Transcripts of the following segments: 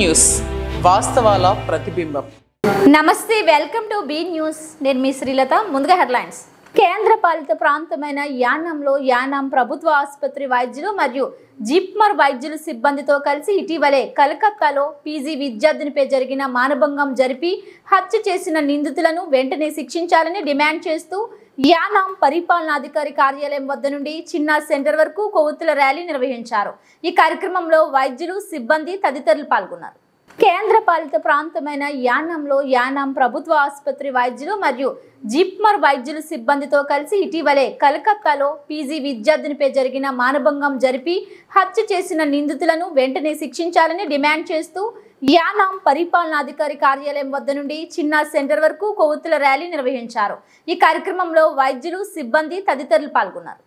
News వాస్తవాల ప్రతిబింబం. నమస్తే, welcome to be news. నేను మీ శ్రీలత. ముందుగా హెడ్లైన్స్. కేంద్ర పాలిత ప్రాంతమైన యానాంలో యానాం ప్రభుత్వ ఆసుపత్రి వైద్యులు మరియు జిప్మర్ వైద్యులు సిబ్బందితో కలిసి ఇటీవలే కలకత్తాలో పీజీ విద్యార్థినిపై జరిగిన మానభంగం జరిపి హత్య చేసిన నిందితులను వెంటనే శిక్షించాలని డిమాండ్ చేస్తూ యానాం పరిపాలనాధికారి కార్యాలయం వద్ద నుండి చిన్న సెంటర్ వరకు కొవ్వొత్తుల ర్యాలీ నిర్వహించారు. ఈ కార్యక్రమంలో వైద్యులు, సిబ్బంది తదితరులు పాల్గొన్నారు. కేంద్ర పాలిత ప్రాంతమైన యానాంలో యానాం ప్రభుత్వ ఆసుపత్రి వైద్యులు మరియు జిప్మర్ వైద్యులు సిబ్బందితో కలిసి ఇటీవలే కలకత్తాలో పీజీ విద్యార్థినిపై జరిగిన మానభంగం జరిపి హత్య చేసిన నిందితులను వెంటనే శిక్షించాలని డిమాండ్ చేస్తూ యానాం పరిపాలనాధికారి కార్యాలయం వద్ద నుండి చిన్న సెంటర్ వరకు కొవ్వొత్తుల ర్యాలీ నిర్వహించారు. ఈ కార్యక్రమంలో వైద్యులు, సిబ్బంది తదితరులు పాల్గొన్నారు.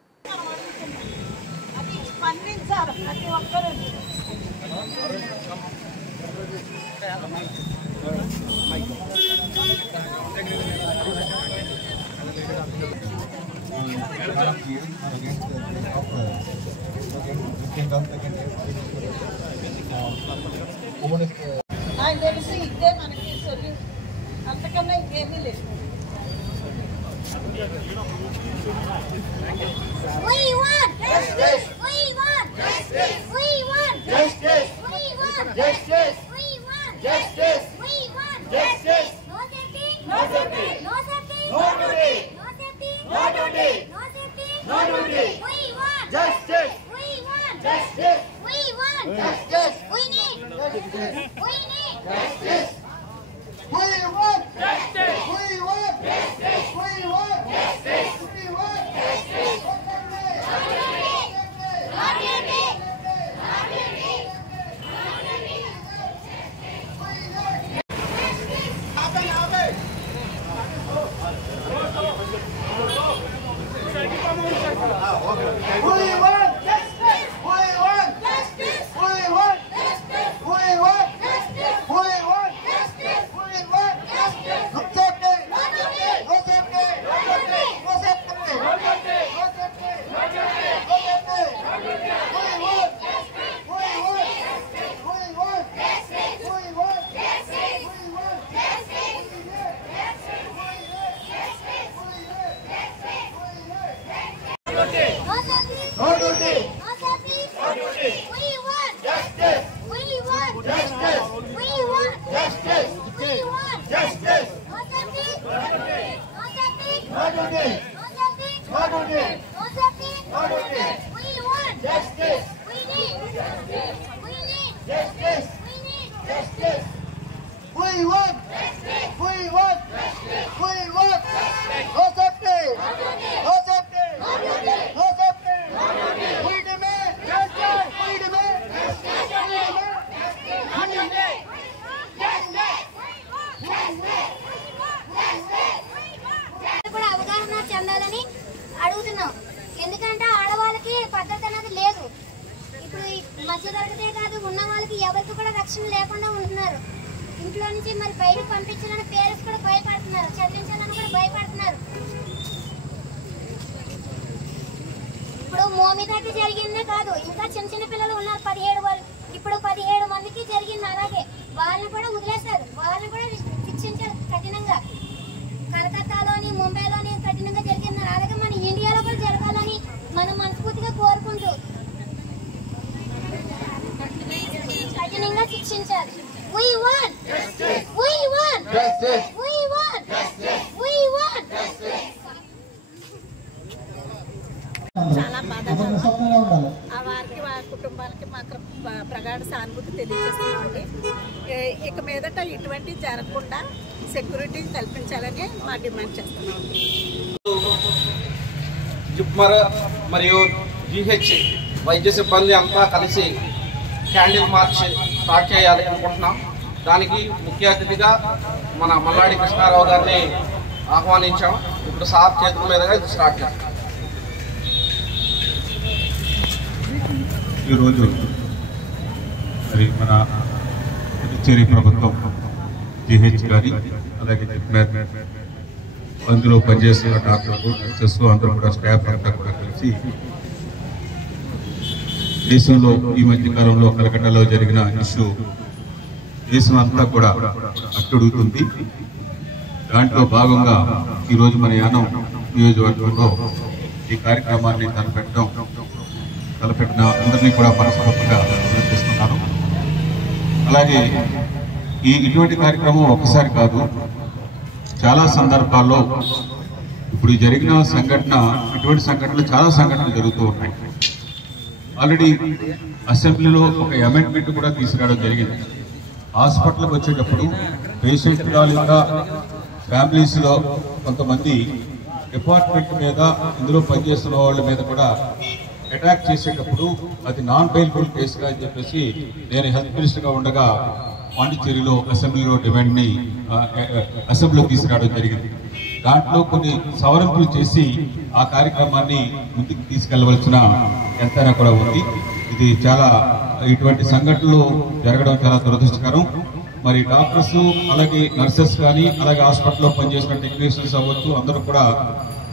తెలిసి ఇదే మనకి అంతకన్నా ఇంకేమీ లేదు. We want justice. We want justice. We want justice. We want justice. We want justice. We want justice. No safety. No safety. No safety. No duty. No safety. No duty. No safety. No duty. We want justice. We want justice. We want justice. We need justice. We need justice. We want justice. We want justice. We want justice. We want justice. ఎందుకంటే ఆడవాళ్ళకి పద్ధతి అనేది లేదు. ఇప్పుడు మధ్య తరగతే కాదు, ఉన్న వాళ్ళకి ఎవరికి కూడా రక్షణ లేకుండా ఉంటున్నారు. ఇంట్లో నుంచి మరి బయటకు పంపించాలని పేరెంట్స్ కూడా భయపడుతున్నారు, చదివించాలని కూడా భయపడుతున్నారు. ఇప్పుడు మోమిదాకి జరిగిందే కాదు, ఇంకా చిన్న చిన్న పిల్లలు ఉన్నారు 17 వాళ్ళు. ఇప్పుడు 17 మందికి జరిగింది అలాగే. వాళ్ళని కూడా వదిలేశారు, వాళ్ళని కూడా శిక్షించారు కఠినంగా. కలకత్తాలోని, ముంబైలోని కఠినంగా జరిగింది. అలాగే మన ఇండియాలో కూడా జరగాలని మనం మనస్ఫూర్తిగా కోరుకుంటూ కఠినంగా శిక్షించాలి. We want justice. We want justice. We want justice. We want justice. చాలా బాధగా ఆ వారికి, వారి కుటుంబానికి మాత్రం ప్రగాఢ సానుభూతి తెలియజేస్తున్నామండి. ఇక మీదట ఇటువంటి జరగకుండా సెక్యూరిటీ కల్పించాలని మా డిమాండ్ చేస్తున్నాం. జిప్మర్ మరియు జిహెచ్ వైద్య సిబ్బంది అంతా కలిసి క్యాండిల్ మార్చ్ స్టార్ట్ చేయాలి అనుకుంటున్నాం. దానికి ముఖ్య అతిథిగా మన మల్లాడి కృష్ణారావు గారిని ఆహ్వానించాం. ఇప్పుడు సార్ చేతుల మీదుగా ఇది స్టార్ట్ చేస్తాం. ఈరోజు మరి మన పుదుచ్చేరి ప్రభుత్వం జిహెచ్ గారి, అలాగే అందులో పనిచేస్తున్న డాక్టర్లు, నర్సెస్ అందరూ కూడా స్టాఫ్ అంతా కూడా కలిసి దేశంలో ఈ మధ్య కాలంలో కలకట్టాలో జరిగిన ఇష్యూ దేశం అంతా కూడా అట్టుడుగుతుంది. దాంట్లో భాగంగా ఈరోజు మన యానం నియోజకవర్గంలో ఈ కార్యక్రమాన్ని తలపెట్టిన అందరినీ కూడా మనస్ఫూర్తిగా అభినందిస్తున్నాను. అలాగే ఇటువంటి కార్యక్రమం ఒక్కసారి కాదు, చాలా సందర్భాల్లో ఇప్పుడు జరిగిన సంఘటన, ఇటువంటి సంఘటనలు చాలా సంఘటనలు జరుగుతూ ఉన్నాయి. ఆల్రెడీ అసెంబ్లీలో ఒక అమెండ్మెంట్ కూడా తీసుకురావడం జరిగింది. హాస్పిటల్కి వచ్చేటప్పుడు పేషెంట్ ఇంకా ఫ్యామిలీస్లో కొంతమంది డిపార్ట్మెంట్ మీద, ఇందులో పనిచేస్తున్న వాళ్ళ మీద కూడా అటాక్ చేసేటప్పుడు అది నాన్ బెయిలబుల్ కేసుగా అని చెప్పేసి నేను హెల్త్ మినిస్టర్గా ఉండగా పాండిచ్చేరిలో అసెంబ్లీలో డిమాండ్ని అసెంబ్లీలో తీసుకురావడం జరిగింది. దాంట్లో కొన్ని సవరింపులు చేసి ఆ కార్యక్రమాన్ని ముందుకు తీసుకెళ్లవలసిన ఎంతైనా కూడా ఉంది. ఇది చాలా ఇటువంటి సంఘటనలు జరగడం చాలా దురదృష్టకరం. మరి డాక్టర్స్, అలాగే నర్సెస్ కానీ, అలాగే హాస్పిటల్లో పనిచేసిన టెక్నీషియన్స్ అవ్వచ్చు, అందరూ కూడా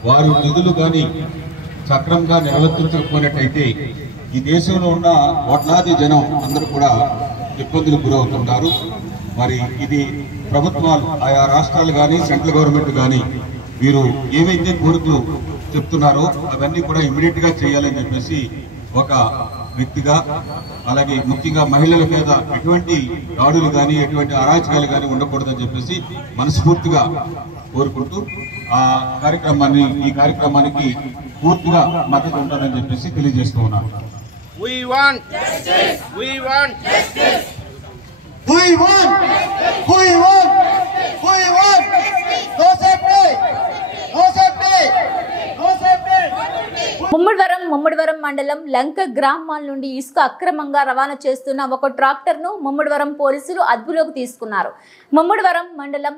వారి నిధులు కానీ సక్రమంగా నిర్వర్తించకపోయినట్టయితే ఈ దేశంలో ఉన్న కోట్లాది జనం అందరూ కూడా ఇబ్బందులకు గురవుతుంటారు. మరి ఇది ప్రభుత్వాలు, ఆయా రాష్ట్రాలు కానీ, సెంట్రల్ గవర్నమెంట్ కానీ వీరు ఏవైతే కోరికలు చెప్తున్నారో అవన్నీ కూడా ఇమీడియట్ గా చేయాలని చెప్పేసి ఒక వ్యక్తిగా, అలాగే ముఖ్యంగా మహిళల మీద ఎటువంటి దాడులు కానీ, ఎటువంటి అరాచకాలు కానీ ఉండకూడదని చెప్పేసి మనస్ఫూర్తిగా కోరుకుంటూ ఈ కార్యక్రమానికి పూర్తిగా మద్దతు ఉంటానని చెప్పేసి తెలియజేస్తూ ఉన్నాను. We want justice. We want justice. We want justice. We want no safety. No safety. No safety. Mummidivaram మండలం లంక గ్రామాల నుండి ఇసుక అక్రమంగా రవాణా చేస్తున్న ఒక ట్రాక్టర్ను ముమ్మిడివరం పోలీసులు అదుపులోకి తీసుకున్నారు. ముమ్మిడివరం మండలం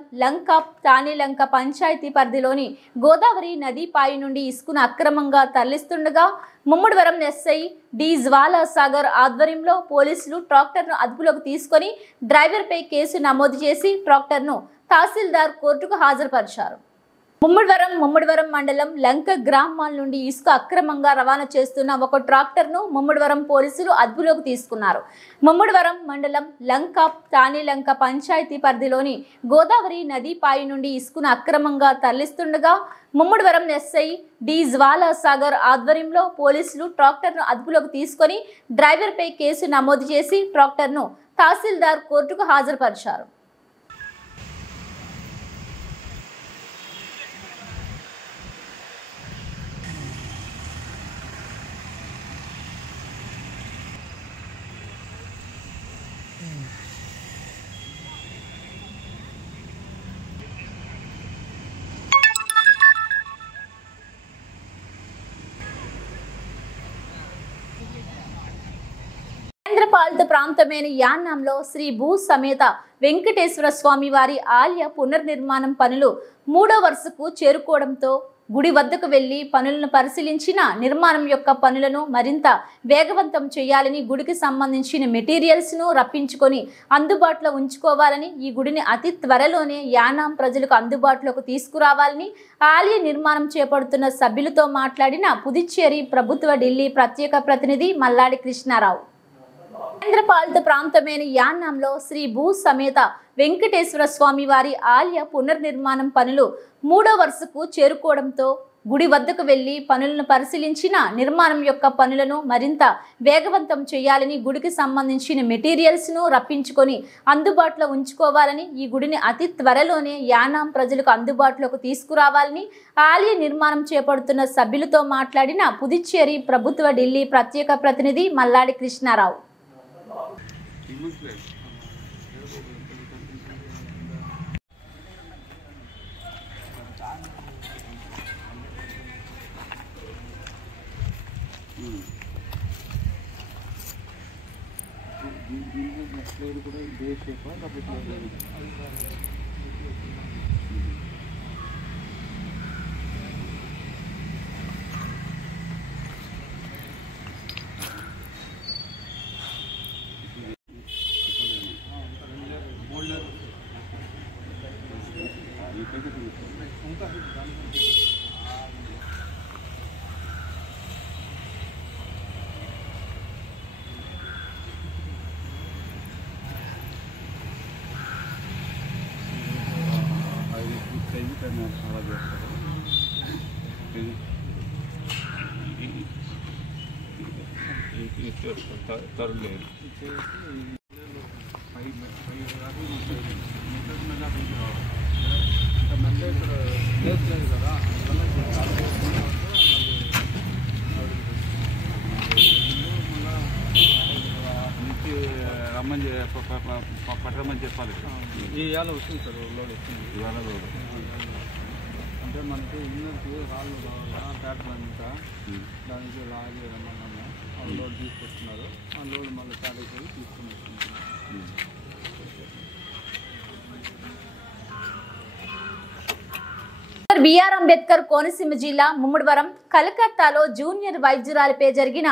తానేలంక పంచాయతీ పరిధిలోని గోదావరి నది పాయి నుండి ఇసుకను అక్రమంగా తరలిస్తుండగా ముమ్మిడివరం ఎస్ఐ డి జ్వాలా సాగర్ ఆధ్వర్యంలో పోలీసులు ట్రాక్టర్ను అదుపులోకి తీసుకొని డ్రైవర్పై కేసు నమోదు చేసి ట్రాక్టర్ను తహసీల్దార్ కోర్టుకు హాజరుపరిచారు. ముమ్మిడివరం మండలం లంక గ్రామాల నుండి ఇసుక అక్రమంగా రవాణా చేస్తున్న ఒక ట్రాక్టర్ను ముమ్మిడివరం పోలీసులు అదుపులోకి తీసుకున్నారు. ముమ్మిడివరం మండలం తానేలంక పంచాయతీ పరిధిలోని గోదావరి నది పాయి నుండి ఇసుకను అక్రమంగా తరలిస్తుండగా ముమ్మిడివరం ఎస్ఐ డి జ్వాలా సాగర్ ఆధ్వర్యంలో పోలీసులు ట్రాక్టర్ను అదుపులోకి తీసుకొని డ్రైవర్పై కేసు నమోదు చేసి ట్రాక్టర్ను తహసీల్దార్ కోర్టుకు హాజరుపరిచారు. కేంద్రపాలిత ప్రాంతమైన యానాంలో శ్రీ భూ సమేత వెంకటేశ్వర స్వామి వారి ఆలయ పునర్నిర్మాణం పనులు 3వ వరుసకు చేరుకోవడంతో గుడి వద్దకు వెళ్లి పనులను పరిశీలించిన నిర్మాణం యొక్క పనులను మరింత వేగవంతం చేయాలని, గుడికి సంబంధించిన మెటీరియల్స్ ను రప్పించుకొని అందుబాటులో ఉంచుకోవాలని, ఈ గుడిని అతి త్వరలోనే యానాం ప్రజలకు అందుబాటులోకి తీసుకురావాలని ఆలయ నిర్మాణం చేపడుతున్న సభ్యులతో మాట్లాడిన పుదుచ్చేరి ప్రభుత్వ ఢిల్లీ ప్రత్యేక ప్రతినిధి మల్లాడి కృష్ణారావు. కేంద్రపాలిత ప్రాంతమైన యానాంలో శ్రీ భూ సమేత వెంకటేశ్వర స్వామి వారి ఆలయ పునర్నిర్మాణం పనులు 3వ వరుసకు చేరుకోవడంతో గుడి వద్దకు వెళ్లి పనులను పరిశీలించిన నిర్మాణం యొక్క పనులను మరింత వేగవంతం చేయాలని, గుడికి సంబంధించిన మెటీరియల్స్ ను రప్పించుకొని అందుబాటులో ఉంచుకోవాలని, ఈ గుడిని అతి త్వరలోనే యానాం ప్రజలకు అందుబాటులోకి తీసుకురావాలని ఆలయ నిర్మాణం చేపడుతున్న సభ్యులతో మాట్లాడిన పుదుచ్చేరి ప్రభుత్వ ఢిల్లీ ప్రత్యేక ప్రతినిధి మల్లాడి కృష్ణారావు. రమ్మని పట్టమని చెప్పాలి. ఇవాళ వస్తుంది సార్, లోడ్ వస్తుంది ఇవాళ లోడ్. అంటే మనకి ఇన్నర్కి రాళ్ళు ప్యాటర్న్ అంతా దానికి లాగే రమ్మన్నా ఆ లోడ్ తీసుకొస్తున్నారు. ఆ లోడ్ మళ్ళీ ప్యాట్ అయిపోయి తీసుకుని వస్తున్నారు. బిఆర్ అంబేద్కర్ కోనసీమ జిల్లా ముమ్మడివరం కలకత్తాలో జూనియర్ వైద్యురాలిపై జరిగిన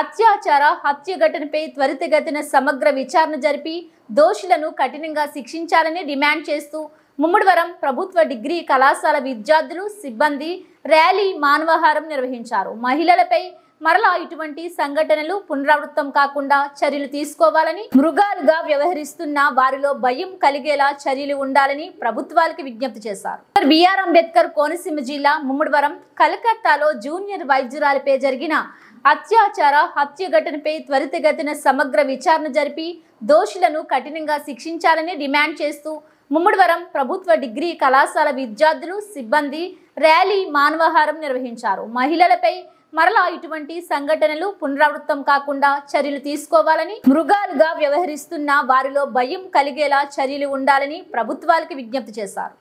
అత్యాచార హత్య ఘటనపై త్వరితగతిన సమగ్ర విచారణ జరిపి దోషులను కఠినంగా శిక్షించాలని డిమాండ్ చేస్తూ ముమ్మడివరం ప్రభుత్వ డిగ్రీ కళాశాల విద్యార్థులు సిబ్బంది ర్యాలీ మానవహారం నిర్వహించారు. మహిళలపై మరలా ఇటువంటి సంఘటనలు పునరావృతం కాకుండా చర్యలు తీసుకోవాలని, మృగాలుగా వ్యవహరిస్తున్న వారిలో భయం కలిగేలా చర్యలు ఉండాలని ప్రభుత్వాలకు విజ్ఞప్తి చేశారు. బిఆర్ అంబేద్కర్ కోనసీమ జిల్లా ముమ్మడివరం కలకత్తాలో జూనియర్ వైద్యురాలిపై జరిగిన అత్యాచార హత్య ఘటనపై త్వరితగతిన సమగ్ర విచారణ జరిపి దోషులను కఠినంగా శిక్షించాలని డిమాండ్ చేస్తూ ముమ్మడివరం ప్రభుత్వ డిగ్రీ కళాశాల విద్యార్థులు సిబ్బంది ర్యాలీ మానవహారం నిర్వహించారు. మహిళలపై మరలా ఇటువంటి సంఘటనలు పునరావృతం కాకుండా చర్యలు తీసుకోవాలని, మృగాలుగా వ్యవహరిస్తున్న వారిలో భయం కలిగేలా చర్యలు ఉండాలని ప్రభుత్వాలకు విజ్ఞప్తి చేశారు.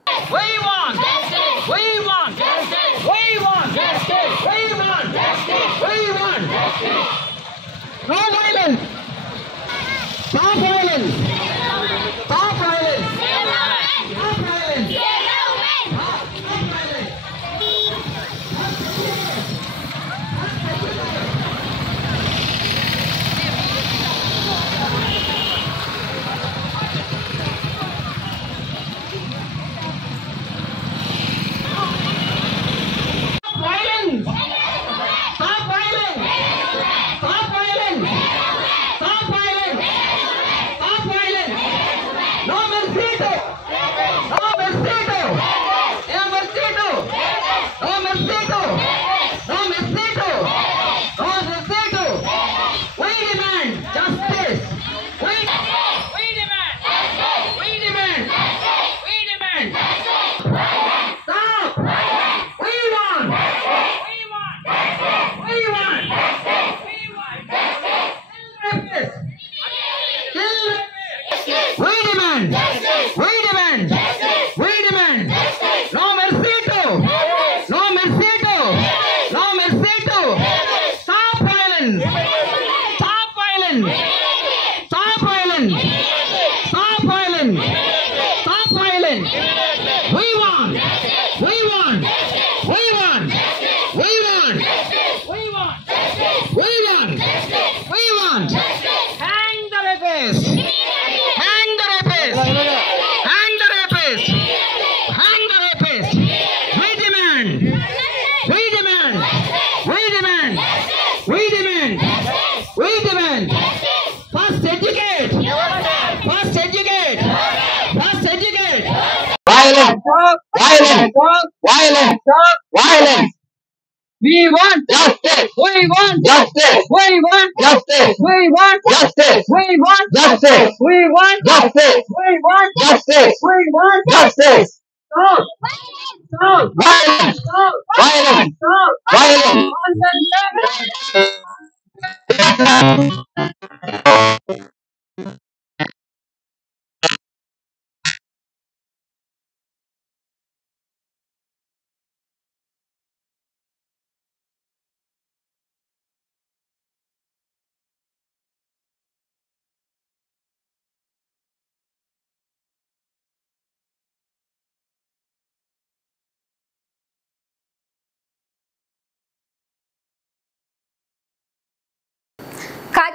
We want justice. We want justice. We want justice. We want justice. We want justice. We want justice. We want justice. We want justice. Stop. Stop. Violence. Stop. Violence. Stop. Violence.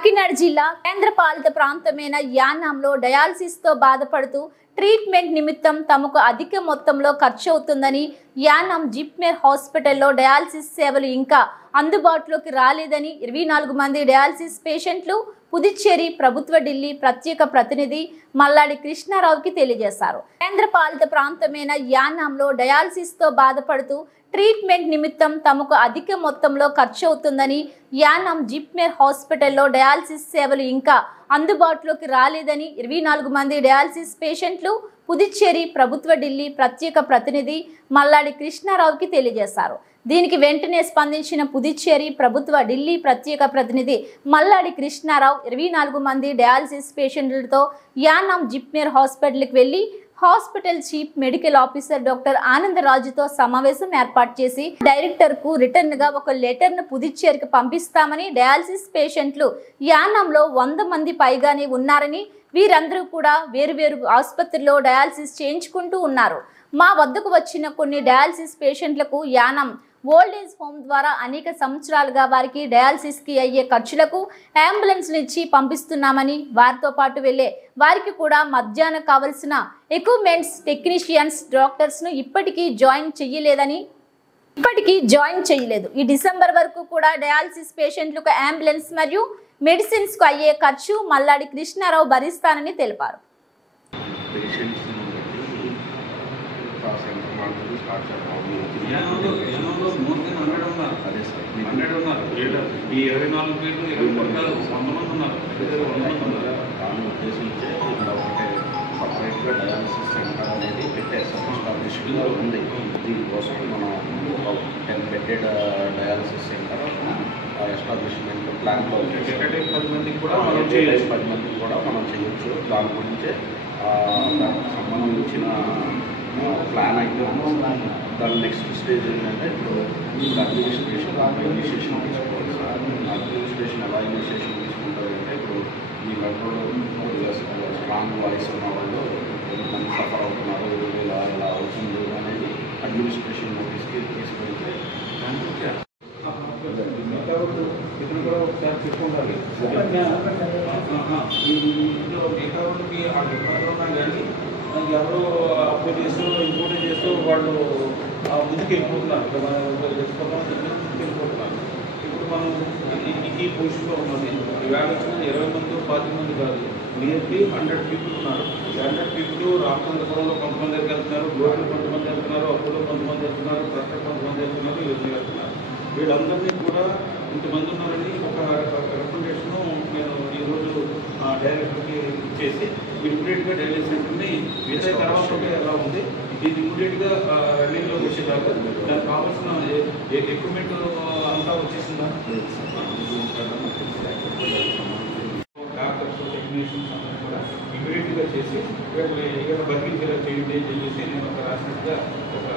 Kakinada జిల్లా కేంద్రపాలిత ప్రాంతమైన యానాంలో డయాలసిస్తో బాధపడుతూ treatment నిమిత్తం తమకు అధిక మొత్తంలో ఖర్చు అవుతుందని, యానాం జిప్మెర్ హాస్పిటల్లో డయాలసిస్ సేవలు ఇంకా అందుబాటులోకి రాలేదని 24 మంది డయాలసిస్ పేషెంట్లు పుదుచ్చేరి ప్రభుత్వ ఢిల్లీ ప్రత్యేక ప్రతినిధి మల్లాడి కృష్ణారావుకి తెలియజేశారు. కేంద్రపాలిత ప్రాంతమైన యానాంలో డయాలసిస్తో బాధపడుతూ ట్రీట్మెంట్ నిమిత్తం తమకు అధిక మొత్తంలో ఖర్చు అవుతుందని, యానాం జిప్మెర్ హాస్పిటల్లో డయాలసిస్ సేవలు ఇంకా అందుబాటులోకి రాలేదని 24 మంది డయాలసిస్ పేషెంట్లు పుదుచ్చేరి ప్రభుత్వ ఢిల్లీ ప్రత్యేక ప్రతినిధి మల్లాడి కృష్ణారావుకి తెలియజేశారు. దీనికి వెంటనే స్పందించిన పుదుచ్చేరి ప్రభుత్వ ఢిల్లీ ప్రత్యేక ప్రతినిధి మల్లాడి కృష్ణారావు 24 మంది డయాలసిస్ పేషెంట్లతో యానాం జిప్మెర్ హాస్పిటల్కి వెళ్లి hospital chief medical officer doctor ఆనందరాజుతో సమావేశం ఏర్పాటు చేసి డైరెక్టర్కు రిటర్న్ గా ఒక లెటర్ను పుదుచ్చేరికి పంపిస్తామని, డయాలసిస్ పేషెంట్లు యానాంలో 100 మంది పైగానే ఉన్నారని, వీరందరూ కూడా వేరువేరు ఆసుపత్రుల్లో డయాలసిస్ చేయించుకుంటూ ఉన్నారు. మా వద్దకు వచ్చిన కొన్ని డయాలసిస్ పేషెంట్లకు యానాం ఓల్డేజ్ హోమ్ ద్వారా అనేక సంవత్సరాలుగా వారికి డయాలసిస్కి అయ్యే ఖర్చులకు అంబులెన్స్ను ఇచ్చి పంపిస్తున్నామని, వారితో పాటు వెళ్లే వారికి కూడా మధ్యాహ్నం కావలసిన ఎక్విప్మెంట్స్, టెక్నీషియన్స్, డాక్టర్స్ను ఇప్పటికీ జాయిన్ చేయలేదు. ఈ డిసెంబర్ వరకు కూడా డయాలసిస్ పేషెంట్లకు అంబులెన్స్ మరియు మెడిసిన్స్కు అయ్యే ఖర్చు మల్లాడి కృష్ణారావు భరిస్తానని తెలిపారు. ఈ 24 పేర్లు 20 పట్టాలు 100 మంది ఉన్నారు. దాని ఉద్దేశించే సపరేట్గా డయాలసిస్ సెంటర్ అనేది ఎస్టాబ్లిష్మెంట్లో ఉంది. దీనికోసం మనం 10 బెడ్డెడ్ డయాలసిస్ సెంటర్ ఎస్టాబ్లిష్మెంట్ ప్లాన్లో 10 మందికి కూడా 10 మందికి కూడా మనం చేయొచ్చు. దాని గురించే దానికి సంబంధించిన ప్లాన్ అయితే దాని నెక్స్ట్ స్టేజ్ ఏంటంటే ఇప్పుడు అడ్మినిస్ట్రేషన్ ఇనిషియేషన్ తీసుకోవాలి. అడ్మినిస్ట్రేషన్ ఎలా ఇనిషియేషన్ తీసుకుంటారంటే ఇప్పుడు ఈ మెట్రోలో స్ట్రాంగ్ వాయిస్ ఉన్న వాళ్ళు ఎంతమంది సఫర్ అవుతున్నారు, ఇలా ఇలా అవుతుంది అనేది అడ్మినిస్ట్రేషన్ నోటీస్కి తీసుకెళ్తే ఇతను కూడా ఒకసారి చెప్పుకుంటారు. ఇంట్లో మిగతా వాళ్ళకి ఆ డిపార్ట్లో ఉన్నా కానీ ఎవరో అప్పు చేస్తూ ఇంకోటి చేస్తూ వాళ్ళు ముందుకు వెళ్ళిపోతున్నారు. వెళ్ళిపోతున్నారు. ఇప్పుడు మనం ఈ పొజిషన్లో ఉన్నది. ఈవేళ వచ్చిన 20 మంది 20 మంది కాదు, నియర్లీ 100 పీపుల్ ఉన్నారు. 100 పీపుల్ రామచంద్రపురంలో కొంతమంది దగ్గరికి వెళ్తున్నారు, గోడలు కొంతమంది వెళ్తున్నారు, అప్పులో కొంతమంది వెళ్తున్నారు, ప్రక్కన కొంతమంది వెళ్తున్నారు, ఇవన్నీ వెళ్తున్నారు. వీళ్ళందరినీ కూడా ఇంతమంది ఉన్నారని ఒక రికమెండేషను నేను ఈరోజు డైరెక్టర్కి ఇచ్చేసి ఇమ్మీడియట్గా డైలీ సెంటర్ని వేరే తర్వాత ఎలా ఉంది ఇది ఇమ్మీడియట్గా రన్నింగ్లో వచ్చేదాకా దానికి కావాల్సిన ఎక్విప్మెంట్ అంతా వచ్చేసిందా, డాక్టర్స్, టెక్నీషియన్స్ అందరూ కూడా ఇమ్మీడియట్గా చేసి వీళ్ళు ఏదైనా బతికించేలా చేయండి అని చెప్పేసి నేను ఒక రాసినట్టుగా ఒక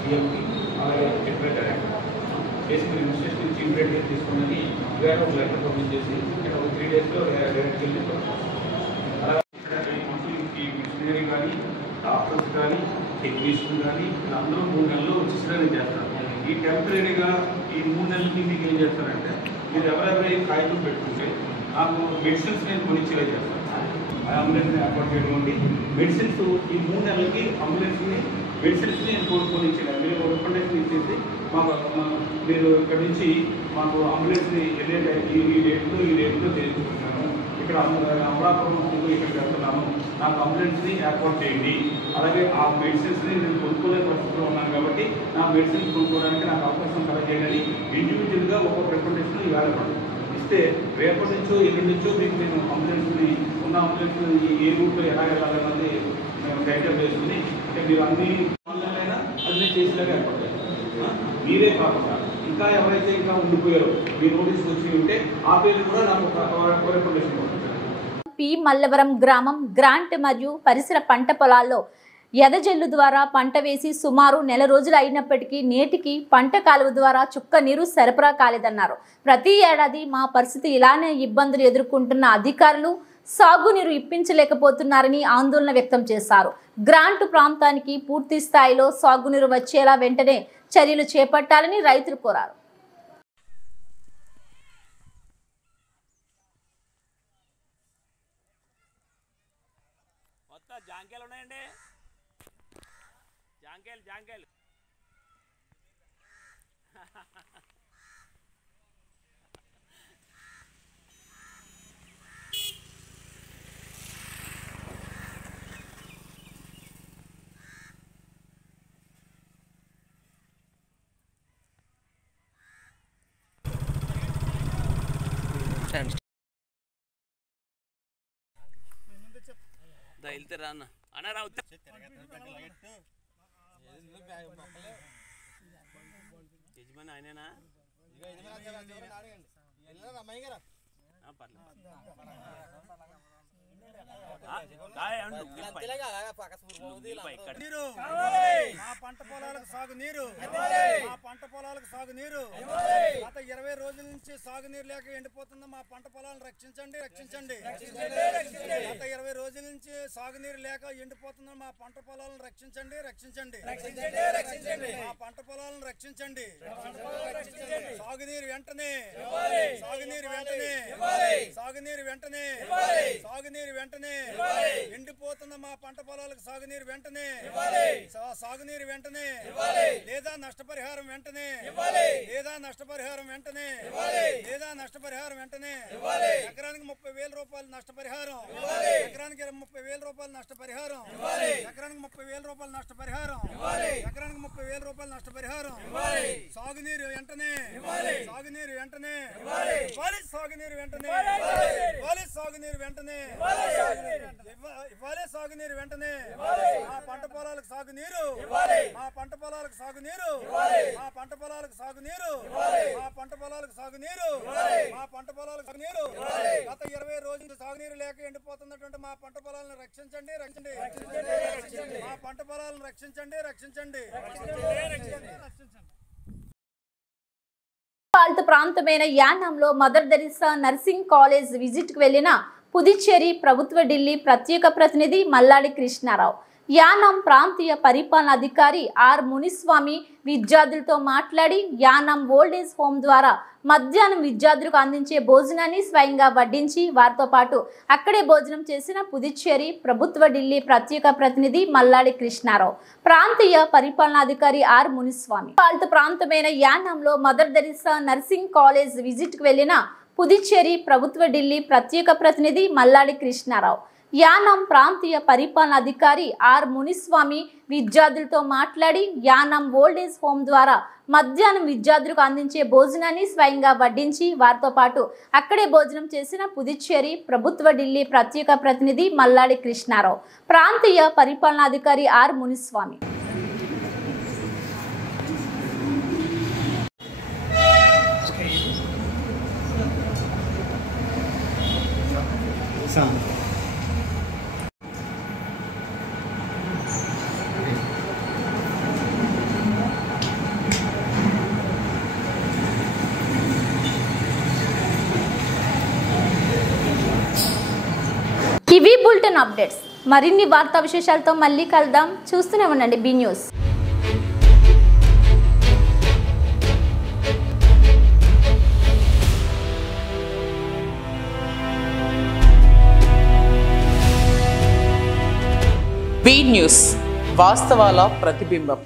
సీఎంకి అలాగే చెప్పిన డైరెక్టర్ చేసి మీరు ఇన్స్టిట్యూషన్ నుంచి ఇమ్మీడియట్గా తీసుకుని వేరే ఒక లెటర్ పంపించేసి ఇక్కడ ఒక 3 డేస్లో డైరెక్ట్కి వెళ్ళి ఈ మిషనరీ కానీ డాక్టర్స్ కానీ టెక్నీషియన్ కానీ అందరూ 3 నెలలు వచ్చేసినా చేస్తారు. ఈ టెంపరీగా ఈ 3 నెలలకి మీకు ఏం చేస్తారంటే మీరు ఎవరెవరి కాగితం పెట్టుకుంటే నాకు మెడిసిన్స్ నేను కొనిచ్చేలా చేస్తాను. అంబులెన్స్ని ఏర్పాటు చేయడం మెడిసిన్స్ ఈ 3 నెలలకి అంబులెన్స్ని మెడిసిన్స్ని నేను కొనిచ్చేలా మీరు రికమెండేషన్ ఇచ్చేసి మాకు మీరు ఇక్కడ నుంచి మాకు అంబులెన్స్ని వెళ్ళే ఈ రేట్లో చేసుకుంటున్నాను, ఇక్కడ అమలాపురం ఇక్కడికి వెళ్తున్నాను, నాకు అంబులెన్స్ని ఏర్పాటు చేయండి. అలాగే ఆ మెడిసిన్స్ని నేను కొనుక్కునే పరిస్థితిలో ఉన్నాను కాబట్టి నా మెడిసిన్స్ కొనుక్కోవడానికి నాకు అవకాశం కలగజేయాలని ఇండివిజువల్గా ఒక్కొక్క రికమెండేషన్ ఇవాళ ఇస్తే రేపటి నుంచో ఎల్లుండి నుంచో మీకు నేను అంబులెన్స్ని ఉన్న అంబులెన్స్ ఏ రూట్లో ఎలా వెళ్ళాలన్నది మేము టైటప్ వేసుకుని అంటే మీరు అన్ని ఆన్లైన్ అన్నీ చేసేలాగా ఏర్పడతాయి. మీరే కాకుండా ఇంకా ఎవరైతే ఇంకా ఉండిపోయారో మీ నోటీస్ వచ్చి ఉంటే ఆ పేరు కూడా నాకు ఒక రికమెండేషన్ ఉంటుంది. పి మల్లవరం గ్రామం గ్రాంట్ మరియు పరిసర పంట పొలాల్లో ఎదజల్లు ద్వారా పంట వేసి సుమారు నెల రోజులు అయినప్పటికీ నేటికి పంట కాలువ ద్వారా చుక్క నీరు సరఫరా కాలేదన్నారు. ప్రతి ఏడాది మా పరిస్థితి ఇలానే ఇబ్బందులు ఎదుర్కొంటున్న అధికారులు సాగునీరు ఇప్పించలేకపోతున్నారని ఆందోళన వ్యక్తం చేశారు. గ్రాంట్ ప్రాంతానికి పూర్తి స్థాయిలో సాగునీరు వచ్చేలా వెంటనే చర్యలు చేపట్టాలని రైతులు కోరారు. చెప్పండి. జాంకేల్ జాంకేల్ వెళ్తారా అన్న అన్న రావు యజమాని ఆయనేనా మా పంట పొలాలకు సాగునీరు, మా పంట పొలాలకు సాగునీరు. గత 20 రోజుల నుంచి సాగునీరు లేక ఎండిపోతున్న మా పంట పొలాలను రక్షించండి, రక్షించండి. గత 20 రోజుల నుంచి సాగునీరు లేక ఎండిపోతున్న మా పంట పొలాలను రక్షించండి, రక్షించండి. మా పంట పొలాలను రక్షించండి. సాగునీరు వెంటనే, సాగునీరు వెంటనే, సాగునీరు వెంటనే, సాగునీరు వెంటనే. ఎండిపోతున్న మా పంట పొలాలకు సాగునీరు వెంటనే, సాగునీరు వెంటనే. లేదా నష్టపరిహారం వెంటనే, లేదా నష్టపరిహారం వెంటనే, లేదా నష్టపరిహారం వెంటనే. ఎకరానికి 30,000 రూపాయలు నష్టపరిహారం, ఎకరానికి 30,000 రూపాయలు నష్టపరిహారం, ఎకరానికి 30,000 రూపాయలు నష్టపరిహారం, ఎకరానికి 30,000 రూపాయలు నష్టపరిహారం. సాగునీరు వెంటనే, సాగునీరు వెంటనే, సాగునీరు వెంటనే, సాగునీరు వెంటనే, ఇవ్వాలి సాగునీరు వెంటనే. మా పంట పొలాలకు సాగునీరు, మా పంట పొలాలకు సాగునీరు, మా పంట పొలాలకు సాగునీరు, మా పంట పొలాలకు సాగునీరు, మా పంట పొలాలకు సాగునీరు. గత 20 రోజులు సాగునీరు లేక ఎండిపోతున్నటువంటి మా పంట పొలాలను రక్షించండి, రక్షించండి. మా పంట పొలాలను రక్షించండి, రక్షించండి. ప్రాంతమైన యానంలో Mother Teresa nursing college visit కు వెళ్లిన పుదుచ్చేరి ప్రభుత్వ ఢిల్లీ ప్రత్యేక ప్రతినిధి మల్లాడి కృష్ణారావు. యానం ప్రాంతీయ పరిపాలన అధికారి ఆర్ మునిస్వామి విద్యార్థులతో మాట్లాడి యానం ఓల్డేజ్ హోమ్ ద్వారా మధ్యాహ్నం విద్యార్థులకు అందించే భోజనాన్ని స్వయంగా వడ్డించి వారితో పాటు అక్కడే భోజనం చేసిన పుదుచ్చేరి ప్రభుత్వ ఢిల్లీ ప్రత్యేక ప్రతినిధి మల్లాడి కృష్ణారావు. ప్రాంతీయ పరిపాలనాధికారి ఆర్ మునిస్వామి ప్రాంతమైన యానంలో Mother Teresa nursing college visit కు వెళ్లిన పుదుచ్చేరి ప్రభుత్వ ఢిల్లీ ప్రత్యేక ప్రతినిధి మల్లాడి కృష్ణారావు. యానం ప్రాంతీయ పరిపాలన అధికారి ఆర్ మునిస్వామి విద్యార్థులతో మాట్లాడి యానం ఓల్డేజ్ హోమ్ ద్వారా మధ్యాహ్నం విద్యార్థులకు అందించే భోజనాన్ని స్వయంగా వడ్డించి వారితో పాటు అక్కడే భోజనం చేసిన పుదుచ్చేరి ప్రభుత్వ ఢిల్లీ ప్రత్యేక ప్రతినిధి మల్లాడి కృష్ణారావు. ప్రాంతీయ పరిపాలనాధికారి ఆర్ మునిస్వామి. ఇవి బులెటిన్ అప్డేట్స్. మరిన్ని వార్తా విశేషాలతో మళ్ళీ కలుద్దాం. చూస్తూనే ఉండండి బి న్యూస్. బి న్యూస్, వాస్తవాల ప్రతిబింబం.